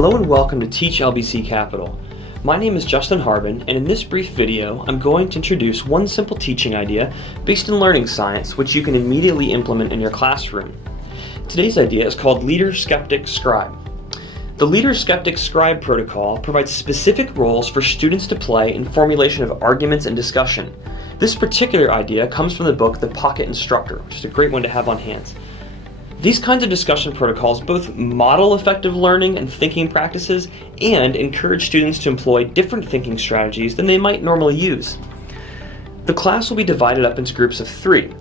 Hello and welcome to TeachLBC Capital. My name is Justin Harbin, and in this brief video, I'm going to introduce one simple teaching idea based in learning science, which you can immediately implement in your classroom. Today's idea is called Leader, Skeptic, Scribe. The Leader, Skeptic, Scribe protocol provides specific roles for students to play in formulation of arguments and discussion. This particular idea comes from the book The Pocket Instructor, which is a great one to have on hand. These kinds of discussion protocols both model effective learning and thinking practices and encourage students to employ different thinking strategies than they might normally use. The class will be divided up into groups of 3,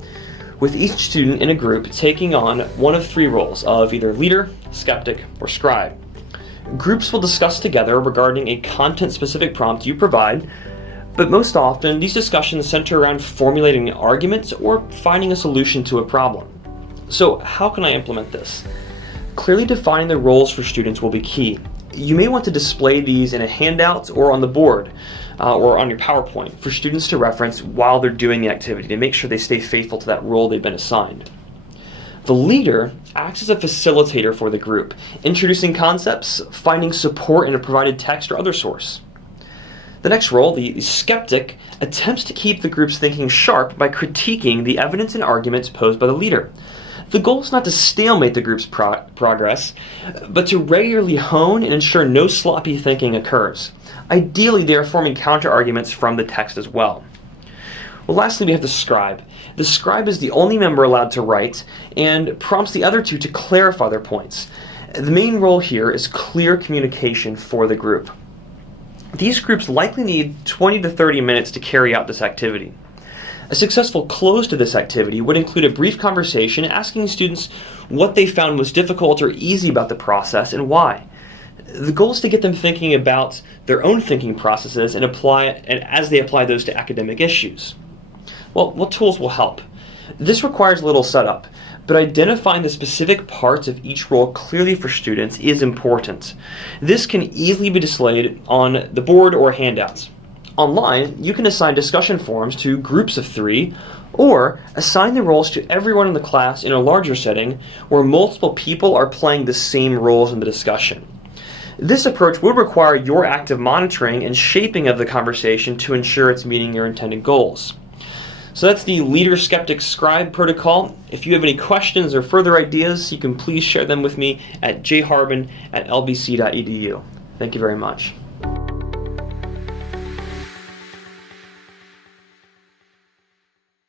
with each student in a group taking on one of 3 roles of either leader, skeptic, or scribe. Groups will discuss together regarding a content-specific prompt you provide, but most often these discussions center around formulating arguments or finding a solution to a problem. So how can I implement this? Clearly defining the roles for students will be key. You may want to display these in a handout or on the board or on your PowerPoint for students to reference while they're doing the activity to make sure they stay faithful to that role they've been assigned. The leader acts as a facilitator for the group, introducing concepts, finding support in a provided text or other source. The next role, the skeptic, attempts to keep the group's thinking sharp by critiquing the evidence and arguments posed by the leader. The goal is not to stalemate the group's progress, but to regularly hone and ensure no sloppy thinking occurs. Ideally, they are forming counter-arguments from the text as well. Well, lastly, we have the scribe. The scribe is the only member allowed to write and prompts the other 2 to clarify their points. The main role here is clear communication for the group. These groups likely need 20 to 30 minutes to carry out this activity. A successful close to this activity would include a brief conversation asking students what they found most difficult or easy about the process and why. The goal is to get them thinking about their own thinking processes and as they apply those to academic issues. Well, what tools will help? This requires a little setup, but identifying the specific parts of each role clearly for students is important. This can easily be displayed on the board or handouts. Online, you can assign discussion forums to groups of 3, or assign the roles to everyone in the class in a larger setting where multiple people are playing the same roles in the discussion. This approach would require your active monitoring and shaping of the conversation to ensure it's meeting your intended goals. So that's the Leader, Skeptic, Scribe protocol. If you have any questions or further ideas, you can please share them with me at jharbin@lbc.edu. Thank you very much.